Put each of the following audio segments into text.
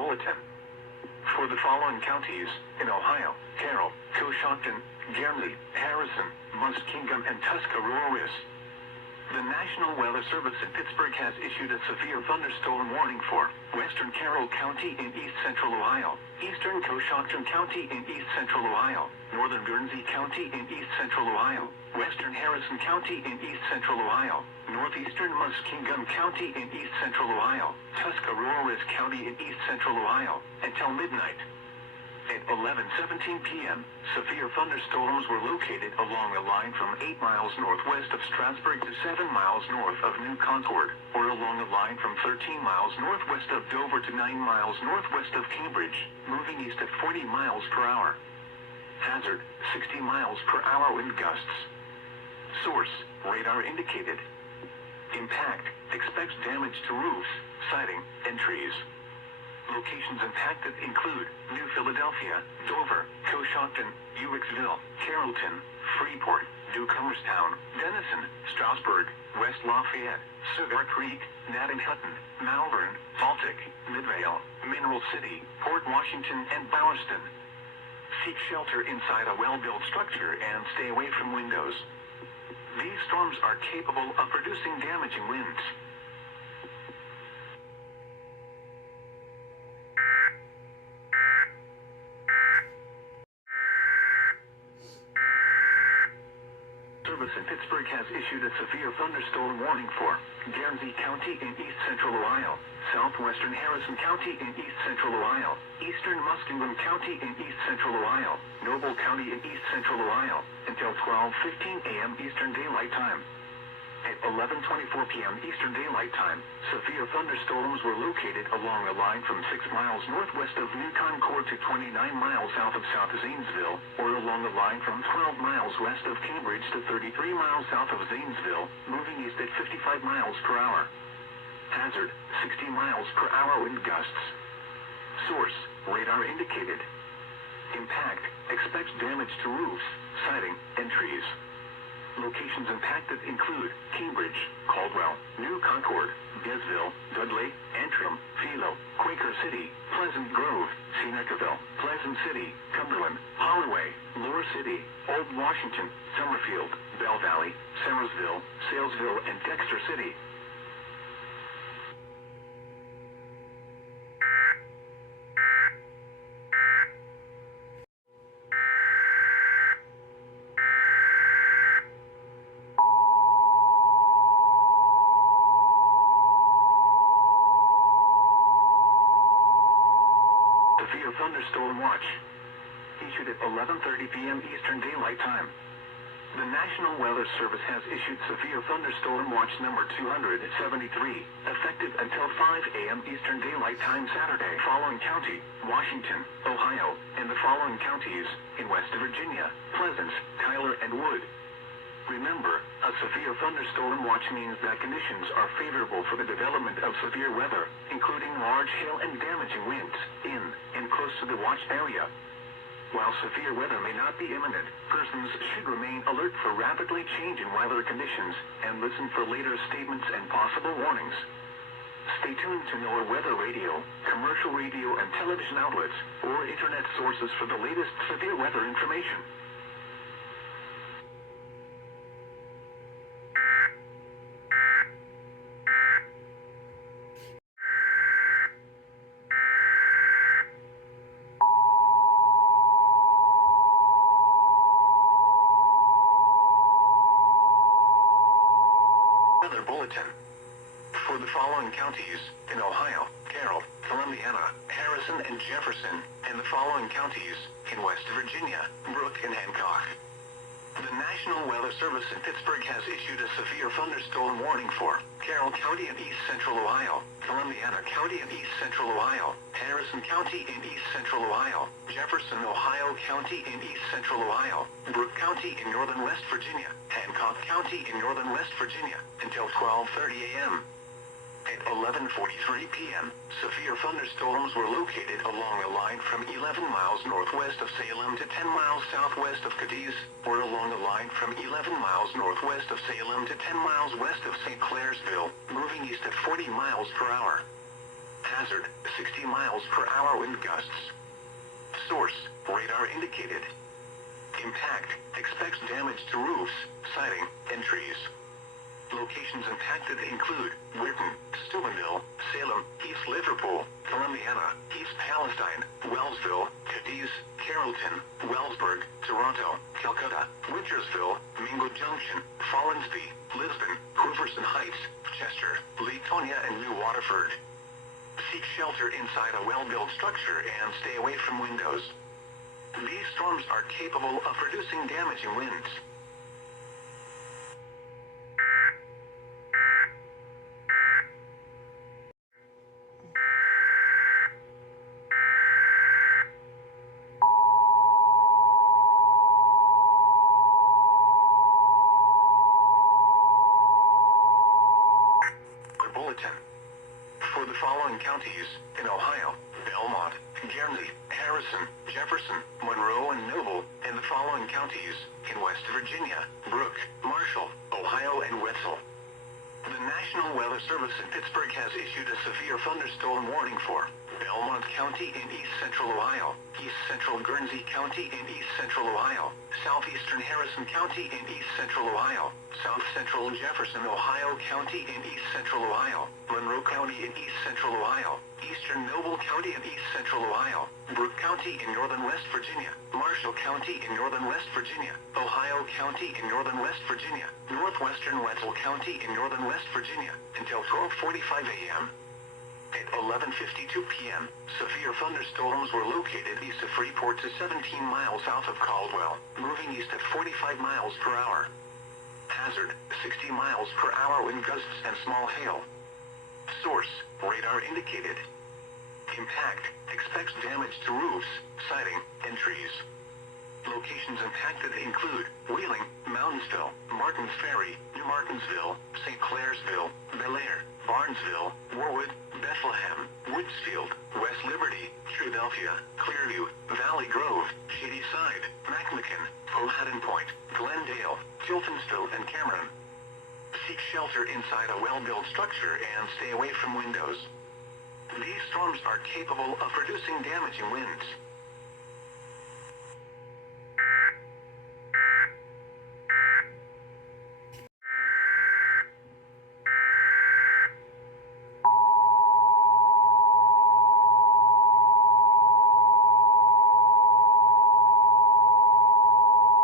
bulletin. For the following counties in Ohio: Carroll, Coshocton, Guernsey, Harrison, Muskingum, and Tuscarawas. The National Weather Service in Pittsburgh has issued a severe thunderstorm warning for western Carroll County in east central Ohio, eastern Coshocton County in east central Ohio, northern Guernsey County in east central Ohio, western Harrison County in east central Ohio, northeastern Muskingum County in east central Ohio, Tuscarawas County in east central Ohio, until midnight. At 11:17 p.m., severe thunderstorms were located along a line from 8 miles northwest of Strasburg to 7 miles north of New Concord, or along a line from 13 miles northwest of Dover to 9 miles northwest of Cambridge, moving east at 40 miles per hour. Hazard: 60 miles per hour wind gusts. Source: radar indicated. Impact: expects damage to roofs, siding, and trees. Locations impacted include New Philadelphia, Dover, Coshocton, Uhrichsville, Carrollton, Freeport, Newcomerstown, Denison, Strasburg, West Lafayette, Cigar Creek, Nat and Hutton, Malvern, Baltic, Midvale, Mineral City, Port Washington, and Bowerston. Seek shelter inside a well-built structure and stay away from windows. These storms are capable of producing damaging winds. In Pittsburgh has issued a severe thunderstorm warning for Guernsey County in east central Ohio, southwestern Harrison County in east central Ohio, eastern Muskingum County in east central Ohio, Noble County in east central Ohio, until 12:15 a.m. Eastern Daylight Time. At 11:24 p.m. Eastern Daylight Time, severe thunderstorms were located along a line from 6 miles northwest of New Concord to 29 miles south of South Zanesville, or along a line from 12 miles west of Cambridge to 33 miles south of Zanesville, moving east at 55 miles per hour. Hazard: 60 miles per hour wind gusts. Source: radar indicated. Impact: expects damage to roofs, siding, and trees. Locations impacted include Cambridge, Caldwell, New Concord, Gainesville, Dudley, Antrim, Philo, Quaker City, Pleasant Grove, Senecaville, Pleasant City, Cumberland, Holloway, Lower City, Old Washington, Summerfield, Bell Valley, Sarasville, Salesville, and Dexter City. Severe thunderstorm watch issued at 11:30 p.m. Eastern Daylight Time. The National Weather Service has issued severe thunderstorm watch number 273, effective until 5 a.m. Eastern Daylight Time Saturday. Following county: Washington, Ohio, and the following counties in West Virginia: Pleasants, Tyler, and Wood. Remember, a severe thunderstorm watch means that conditions are favorable for the development of severe weather, including large hail and damaging winds, in and close to the watch area. While severe weather may not be imminent, persons should remain alert for rapidly changing weather conditions and listen for later statements and possible warnings. Stay tuned to NOAA weather radio, commercial radio and television outlets, or internet sources for the latest severe weather information. Weather bulletin. For the following counties in Ohio: Carroll, Columbiana, Harrison, and Jefferson, and the following counties in West Virginia: Brooke and Hancock. The National Weather Service in Pittsburgh has issued a severe thunderstorm warning for Carroll County in east central Ohio, Columbiana County in east central Ohio, Harrison County in east central Ohio, Jefferson, Ohio County in east central Ohio, Brooke County in northern West Virginia, Hancock County in northern West Virginia, until 12:30 a.m. At 11:43 p.m., severe thunderstorms were located along a line from 11 miles northwest of Salem to 10 miles southwest of Cadiz, or along a line from 11 miles northwest of Salem to 10 miles west of St. Clairsville, moving east at 40 miles per hour. Hazard, 60 miles per hour wind gusts. Source, radar indicated. Impact, expects damage to roofs, siding, and trees. Locations impacted include Whitton, Steubenville, Salem, East Liverpool, Columbiana, East Palestine, Wellsville, Cadiz, Carrollton, Wellsburg, Toronto, Calcutta, Wintersville, Mingo Junction, Follansbee, Lisbon, Hooverson Heights, Chester, Leetonia, and New Waterford. Seek shelter inside a well-built structure and stay away from windows. These storms are capable of producing damaging winds. Bulletin. For the following counties, in Ohio, Belmont, Guernsey, Harrison, Jefferson, Monroe, and Noble, and the following counties, in West Virginia, Brooke, Marshall, Ohio, and Wetzel. The National Weather Service in Pittsburgh has issued a severe thunderstorm warning for Belmont County in East Central Ohio, East Central Guernsey County in East Central Ohio, Southeastern Harrison County in East Central Ohio, South Central Jefferson, Ohio County in East Central Ohio, Monroe County in East Central Ohio, Eastern Noble County in East Central Ohio, Brooke County in Northern West Virginia, Marshall County in Northern West Virginia, Ohio County in Northern West Virginia, Northwestern Wetzel County in Northern West Virginia, until 12:45 a.m. At 11:52 p.m., severe thunderstorms were located east of Freeport to 17 miles south of Caldwell, moving east at 45 miles per hour. Hazard, 60 miles per hour wind gusts and small hail. Source, radar indicated. Impact, expects damage to roofs, siding, and trees. Locations impacted include Wheeling, Mountains,ville, Martins Ferry, New Martinsville, St. Clairsville, Bel Air, Barnesville, Warwood, Bethlehem, Woodsfield, West Liberty, Philadelphia, Clearview, Valley Grove, Shadyside, McMicken, Powhatan Point, Glendale, Tiltonsville, and Cameron. Seek shelter inside a well-built structure and stay away from windows. These storms are capable of producing damaging winds.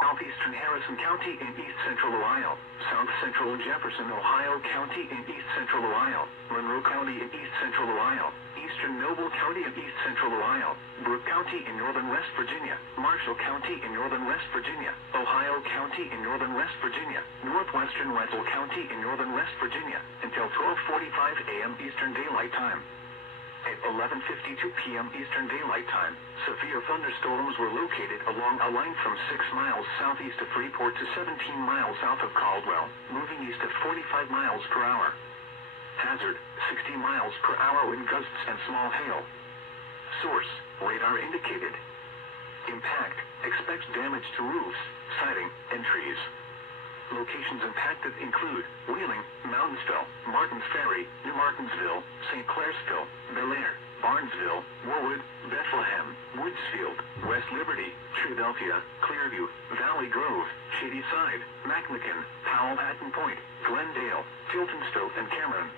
Southeastern Harrison County in East Central Ohio, South Central Jefferson, Ohio County in East Central Ohio, Monroe County in East Central Ohio, Eastern Noble County in East Central Ohio, Brooke County in Northern West Virginia, Marshall County in Northern West Virginia, Ohio County in Northern West Virginia, Northwestern Wetzel County in Northern West Virginia, until 12:45 a.m. Eastern Daylight Time. At 11:52 p.m. Eastern Daylight Time, severe thunderstorms were located along a line from 6 miles southeast of Freeport to 17 miles south of Caldwell, moving east at 45 miles per hour. Hazard, 60 miles per hour wind gusts and small hail. Source, radar indicated. Impact, expects damage to roofs, siding, and trees. Locations impacted include Wheeling, Mountains,ville, Martins Ferry, New Martinsville, St. Clairsville, Bel Air, Barnesville, Warwood, Bethlehem, Woodsfield, West Liberty, Philadelphia, Clearview, Valley Grove, Shadyside, McMicken, Powhatan Point, Glendale, Tiltonsville, and Cameron.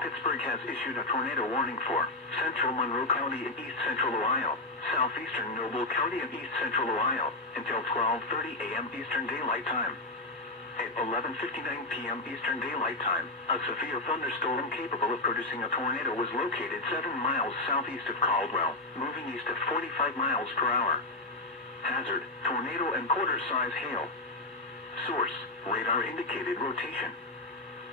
Pittsburgh has issued a tornado warning for Central Monroe County in East Central Ohio, Southeastern Noble County in East Central Ohio, until 12:30 a.m. Eastern Daylight Time. At 11:59 p.m. Eastern Daylight Time, a severe thunderstorm capable of producing a tornado was located 7 miles southeast of Caldwell, moving east at 45 miles per hour. Hazard, tornado and quarter-size hail. Source, radar indicated rotation.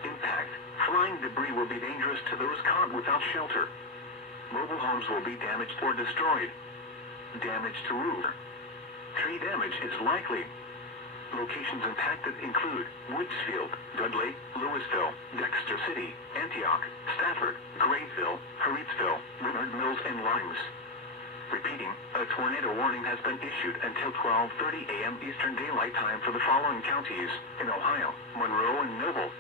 Impact, flying debris will be dangerous to those caught without shelter. Mobile homes will be damaged or destroyed. Damage to roof. Tree damage is likely. Locations impacted include Woodsfield, Dudley, Louisville, Dexter City, Antioch, Stafford, Grayville, Harrietsville, Willard Mills, and Limes. Repeating, a tornado warning has been issued until 12:30 a.m. Eastern Daylight Time for the following counties in Ohio: Monroe and Noble.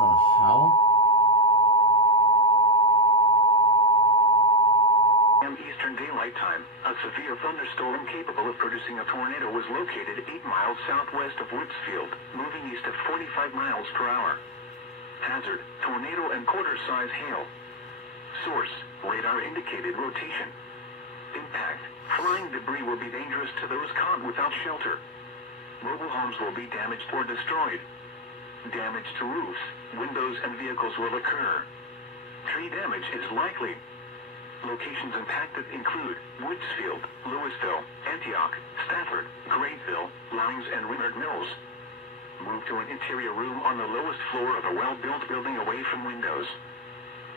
The hell? Eastern Daylight Time, a severe thunderstorm capable of producing a tornado was located 8 miles southwest of Woodsfield, moving east at 45 miles per hour. Hazard, tornado and quarter-size hail. Source, radar indicated rotation. Impact, flying debris will be dangerous to those caught without shelter. Mobile homes will be damaged or destroyed. Damage to roofs, windows, and vehicles will occur. Tree damage is likely. Locations impacted include Woodsfield, Louisville, Antioch, Stafford, Grayville, Limes, and Willard Mills. Move to an interior room on the lowest floor of a well-built building away from windows.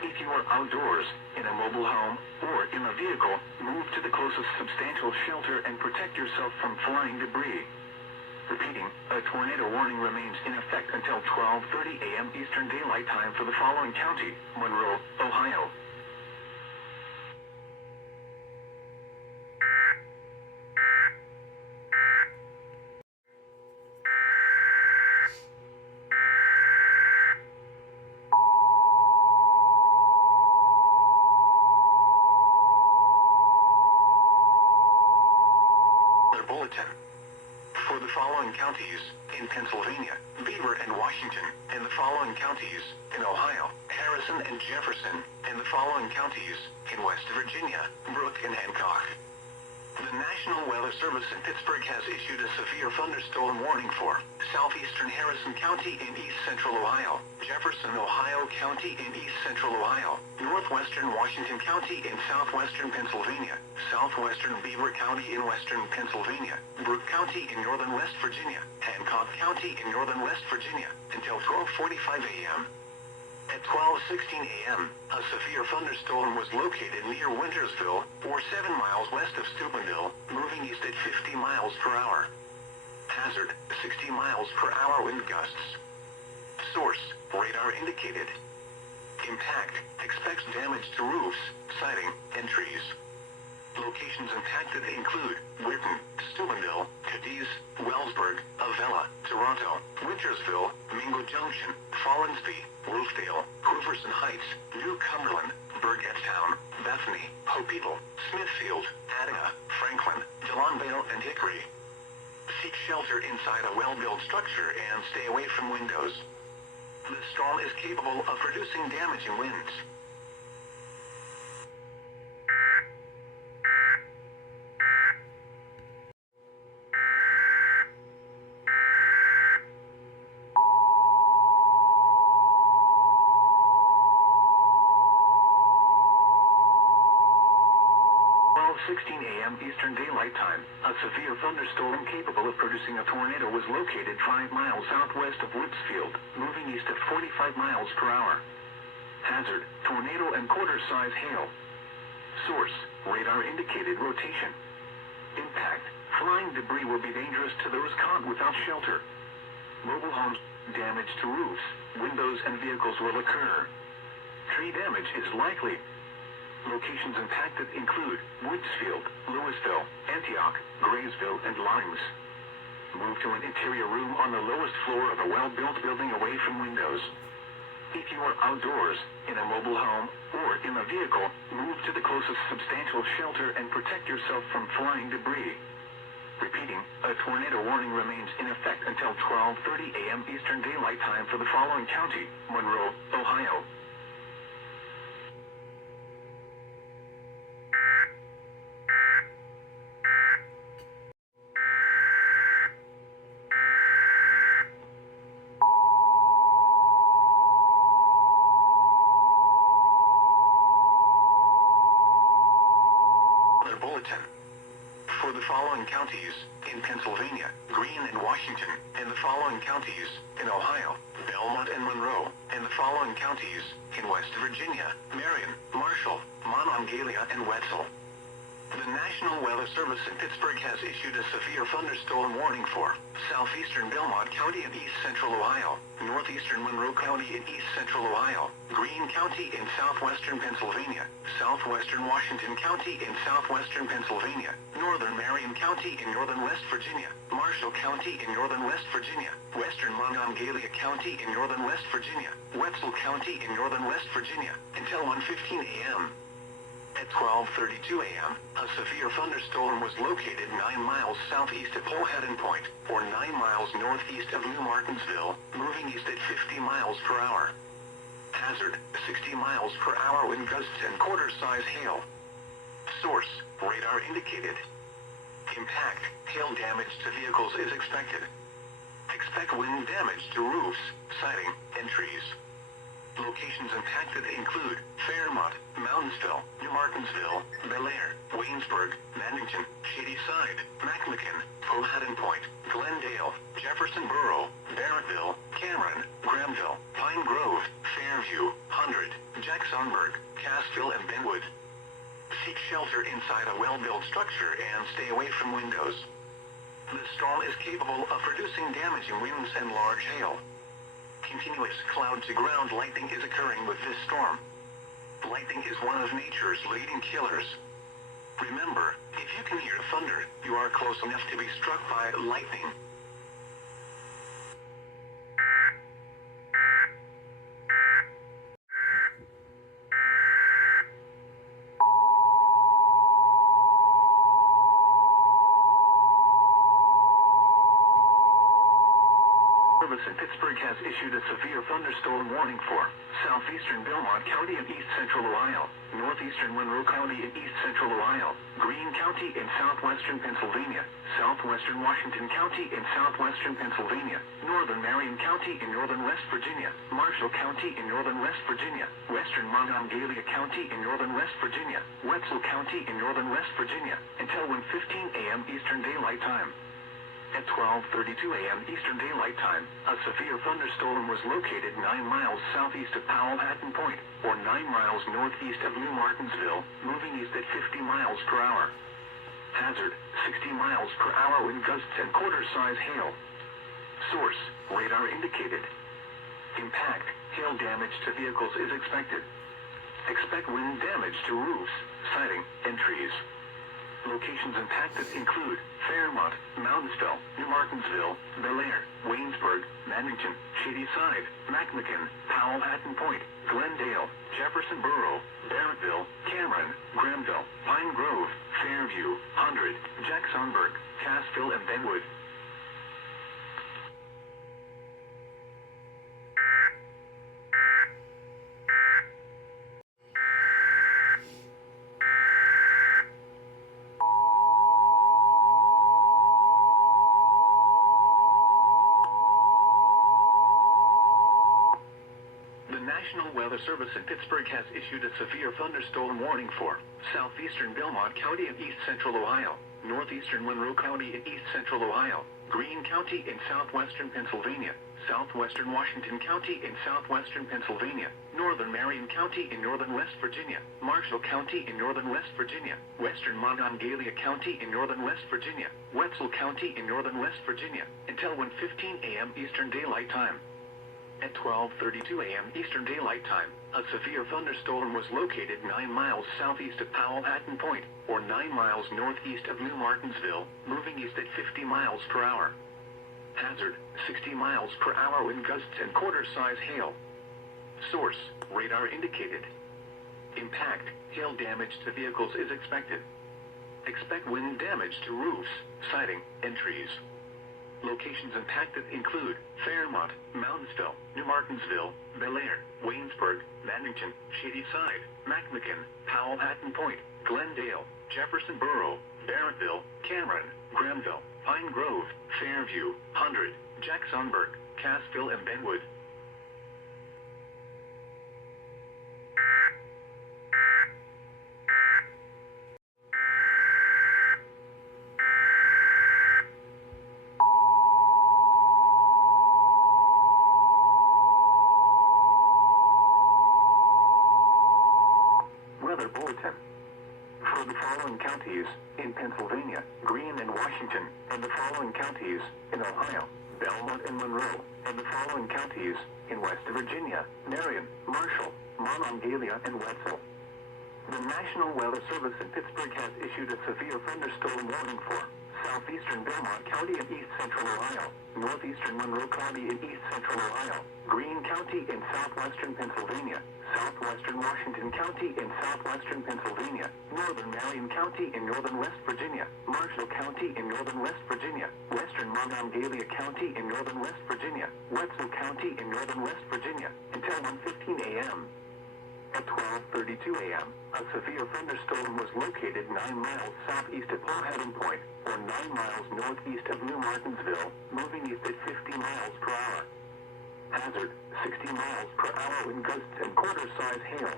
If you are outdoors, in a mobile home, or in a vehicle, move to the closest substantial shelter and protect yourself from flying debris. Repeating, a tornado warning remains in effect until 12:30 a.m. Eastern Daylight Time for the following county: Monroe, Ohio. Bulletin. For the following counties in Pennsylvania, Beaver and Washington, and the following counties in Ohio, Harrison and Jefferson, and the following counties in West Virginia, Brooke and Hancock. The National Weather Service in Pittsburgh has issued a severe thunderstorm warning for southeastern Harrison County in east central Ohio, Jefferson, Ohio County in east central Ohio, northwestern Washington County in southwestern Pennsylvania, southwestern Beaver County in western Pennsylvania, Brooke County in northern West Virginia, Hancock County in northern West Virginia, until 12:45 a.m. At 12:16 a.m., a severe thunderstorm was located near Wintersville, or 7 miles west of Steubenville, moving east at 50 miles per hour. Hazard, 60 miles per hour wind gusts. Source, radar indicated. Impact, expects damage to roofs, siding, and trees. Locations impacted include Whitton, Steubenville, Cadiz, Wellsburg, Avella, Toronto, Wintersville, Mingo Junction, Follansbee, Roofdale, Hooverson Heights, New Cumberland, Burgettstown, Bethany, Hopeedle, Smithfield, Adana, Franklin, DeLonvale, and Hickory. Seek shelter inside a well-built structure and stay away from windows. The storm is capable of producing damaging winds. At 12:16 a.m. Eastern Daylight Time, a severe thunderstorm capable of producing a tornado was located 5 miles southwest of Woodsfield, moving east at 45 miles per hour. Hazard, tornado and quarter-size hail. Source, radar indicated rotation. Impact, flying debris will be dangerous to those caught without shelter. Mobile homes, damage to roofs, windows, and vehicles will occur. Tree damage is likely. Locations impacted include Woodsfield, Louisville, Antioch, Graysville, and Limes. Move to an interior room on the lowest floor of a well-built building away from windows. If you are outdoors, in a mobile home, or in a vehicle, move to the closest substantial shelter and protect yourself from flying debris. Repeating, a tornado warning remains in effect until 12:30 a.m. Eastern Daylight Time for the following county: Monroe, Ohio. Bulletin. For the following counties, in Pennsylvania, Greene and Washington, and the following counties, in Ohio, Belmont and Monroe, and the following counties, in West Virginia, Marion, Marshall, Monongalia and Wetzel. The National Weather Service in Pittsburgh has issued a severe thunderstorm warning for southeastern Belmont County in east central Ohio, northeastern Monroe County in east central Ohio, Greene County in southwestern Pennsylvania, southwestern Washington County in southwestern Pennsylvania, northern Marion County in northern West Virginia, Marshall County in northern West Virginia, western Monongalia County in northern West Virginia, Wetzel County in northern West Virginia, until 1:15 a.m. At 12:32 a.m., a severe thunderstorm was located 9 miles southeast of Powhatan Point, or 9 miles northeast of New Martinsville, moving east at 50 miles per hour. Hazard, 60 miles per hour wind gusts and quarter-size hail. Source, radar indicated. Impact, hail damage to vehicles is expected. Expect wind damage to roofs, siding, and trees. Locations impacted include Fairmont, Moundsville, New Martinsville, Bel Air, Waynesburg, Mannington, Shadyside, McMicken, Powhatan Point, Glendale, Jefferson Borough, Barrettville, Cameron, Grahamville, Pine Grove, Fairview, Hundred, Jacksonburg, Cassville and Benwood. Seek shelter inside a well-built structure and stay away from windows. The storm is capable of producing damaging winds and large hail. Continuous cloud-to-ground lightning is occurring with this storm. Lightning is one of nature's leading killers. Remember, if you can hear thunder, you are close enough to be struck by lightning. Service in Pittsburgh has issued a severe thunderstorm warning for southeastern Belmont County in east central Ohio, northeastern Monroe County in east central Ohio, Greene County in southwestern Pennsylvania, southwestern Washington County in southwestern Pennsylvania, northern Marion County in northern West Virginia, Marshall County in northern West Virginia, western Monongalia County in northern West Virginia, Wetzel County in northern West Virginia, until 1:15 a.m. Eastern Daylight Time. At 12:32 a.m. Eastern Daylight Time, a severe thunderstorm was located 9 miles southeast of Powhatan Point, or 9 miles northeast of New Martinsville, moving east at 50 miles per hour. Hazard, 60 miles per hour wind gusts and quarter-size hail. Source, radar indicated. Impact, hail damage to vehicles is expected. Expect wind damage to roofs, siding, and trees. Locations impacted include Fairmont, Moundsville, New Martinsville, Bel Air, Waynesburg, Mannington, Shadyside, McMicken, Powhatan Point, Glendale, Jefferson Borough, Barrettville, Cameron, Grahamville, Pine Grove, Fairview, Hundred, Jacksonburg, Cassville and Benwood. National Weather Service in Pittsburgh has issued a severe thunderstorm warning for southeastern Belmont County in east central Ohio, northeastern Monroe County in east central Ohio, Greene County in southwestern Pennsylvania, southwestern Washington County in southwestern Pennsylvania, northern Marion County in northern West Virginia, Marshall County in northern West Virginia, western Monongalia County in northern West Virginia, Wetzel County in northern West Virginia, until 1:15 a.m. Eastern Daylight Time. At 12:32 a.m. Eastern Daylight Time, a severe thunderstorm was located 9 miles southeast of Powhatan Point, or 9 miles northeast of New Martinsville, moving east at 50 miles per hour. Hazard, 60 miles per hour wind gusts and quarter-size hail. Source, radar indicated. Impact, hail damage to vehicles is expected. Expect wind damage to roofs, siding, and trees. Locations impacted include Fairmont, Moundsville, New Martinsville, Bel Air, Waynesburg, Mannington, Shadyside, McMicken, Powhatan Point, Glendale, Jefferson Borough, Barrettville, Cameron, Grahamville, Pine Grove, Fairview, Hundred, Jacksonburg, Cassville and Benwood. Weather Bulletin. For the following counties in Pennsylvania, Greene and Washington, and the following counties in Ohio, Belmont and Monroe, and the following counties in West Virginia, Marion, Marshall, Monongalia, and Wetzel. The National Weather Service in Pittsburgh has issued a severe thunderstorm warning for southeastern Belmont County in east central Ohio, northeastern Monroe County in east central Ohio, Greene County in southwestern Pennsylvania, southwestern Washington County in southwestern Pennsylvania, northern Marion County in northern West Virginia, Marshall County in northern West Virginia, western Monongalia County in northern West Virginia, Wetzel County in northern West Virginia, until 1:15 a.m. At 12:32 a.m., a severe thunderstorm was located 9 miles southeast of Powhatan Point, or 9 miles northeast of New Martinsville, moving east at 50 miles per hour. Hazard, 60 miles per hour wind gusts and quarter-size hail.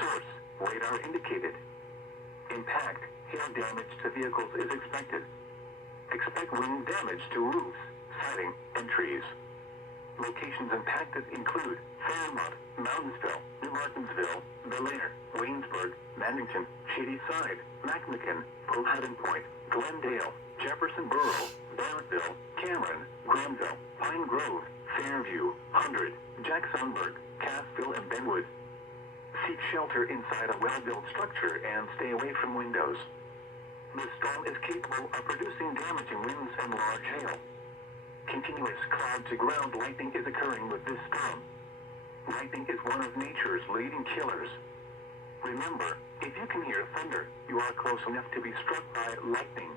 Source, radar indicated. Impact, hail damage to vehicles is expected. Expect wind damage to roofs, siding, and trees. Locations impacted include Fairmont, Moundsville, New Martinsville, Bellaire, Waynesburg, Mannington, Shadyside, McMicken, Powhatan Point, Glendale, Jefferson Borough, Barrettville, Cameron, Granville, Pine Grove, Fairview, 100, Jacksonburg, Cassville, and Benwood. Seek shelter inside a well-built structure and stay away from windows. The storm is capable of producing damaging winds and large hail. Continuous cloud-to-ground lightning is occurring with this storm. Lightning is one of nature's leading killers. Remember, if you can hear thunder, you are close enough to be struck by lightning.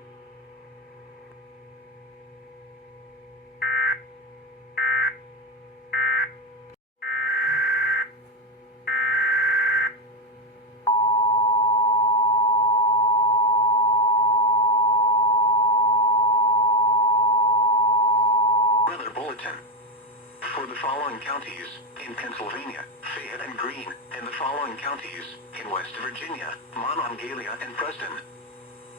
Weather Bulletin. For the following counties in Pennsylvania, Fayette and Greene, and the following counties in West Virginia, Monongalia, and Preston.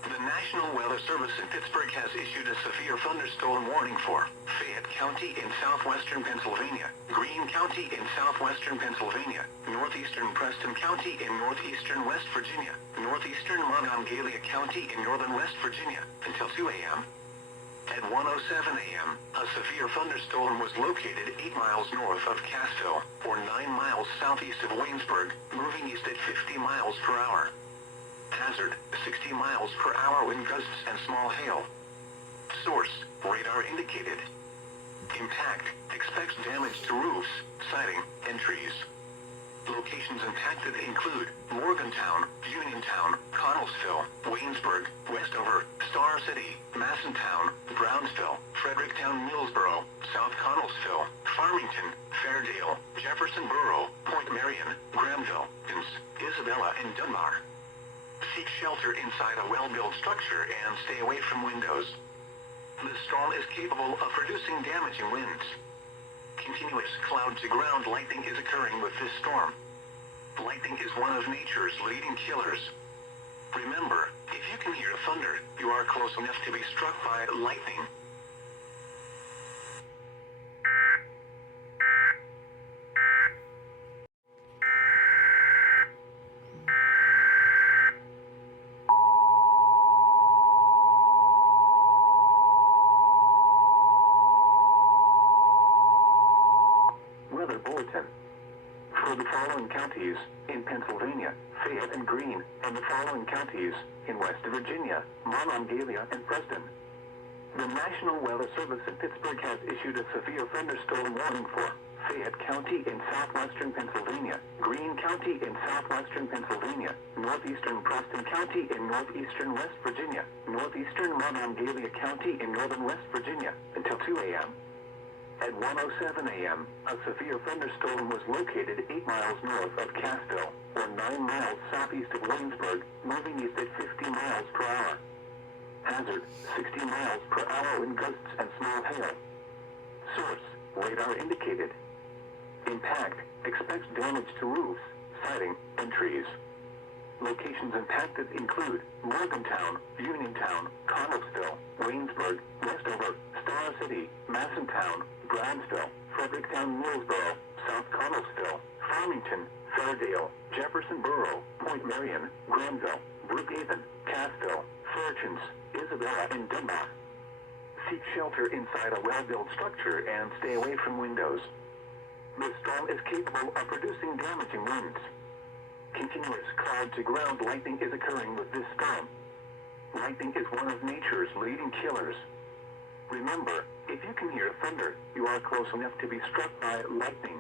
The National Weather Service in Pittsburgh has issued a severe thunderstorm warning for Fayette County in southwestern Pennsylvania, Greene County in southwestern Pennsylvania, northeastern Preston County in northeastern West Virginia, northeastern Monongalia County in northern West Virginia, until 2 a.m. At 1:07 a.m., a severe thunderstorm was located 8 miles north of Cassville, or 9 miles southeast of Waynesburg, moving east at 50 miles per hour. Hazard, 60 miles per hour wind gusts and small hail. Source, radar indicated. Impact, expects damage to roofs, siding, and trees. Locations impacted include Morgantown, Uniontown, Connellsville, Waynesburg, Westover, Star City, Massentown, Brownsville, Fredericktown, Millsboro, South Connellsville, Farmington, Fairdale, Jefferson Borough, Point Marion, Granville, Isabella, and Dunbar. Seek shelter inside a well-built structure and stay away from windows. The storm is capable of producing damaging winds. Continuous cloud-to-ground lightning is occurring with this storm. Lightning is one of nature's leading killers. Remember, if you can hear thunder, you are close enough to be struck by lightning. Weather Bulletin. For the following counties in Pennsylvania, Fayette and Greene, and the following counties in West Virginia, Monongalia, and Preston. The National Weather Service in Pittsburgh has issued a severe thunderstorm warning for Fayette County in southwestern Pennsylvania, Greene County in southwestern Pennsylvania, northeastern Preston County in northeastern West Virginia, northeastern Monongalia County in northern West Virginia, until 2 a.m. At 1:07 a.m., a severe thunderstorm was located 8 miles north of Cassville, or 9 miles southeast of Waynesburg, moving east at 50 miles per hour. Hazard, 60 miles per hour wind gusts and small hail. Source, radar indicated. Impact, expects damage to roofs, siding, and trees. Locations impacted include Morgantown, Uniontown, Connellsville, Waynesburg, Westover, Star City, Massentown, Brownsville, Fredericktown, Millsboro, South Connellsville, Farmington, Farmington, Fairdale, Jefferson Borough, Point Marion, Granville, Brookhaven, Cassville, Furchins, Isabella, and Dunbar. Seek shelter inside a well-built structure and stay away from windows. The storm is capable of producing damaging winds. Continuous cloud-to-ground lightning is occurring with this storm. Lightning is one of nature's leading killers. Remember, if you can hear thunder, you are close enough to be struck by lightning.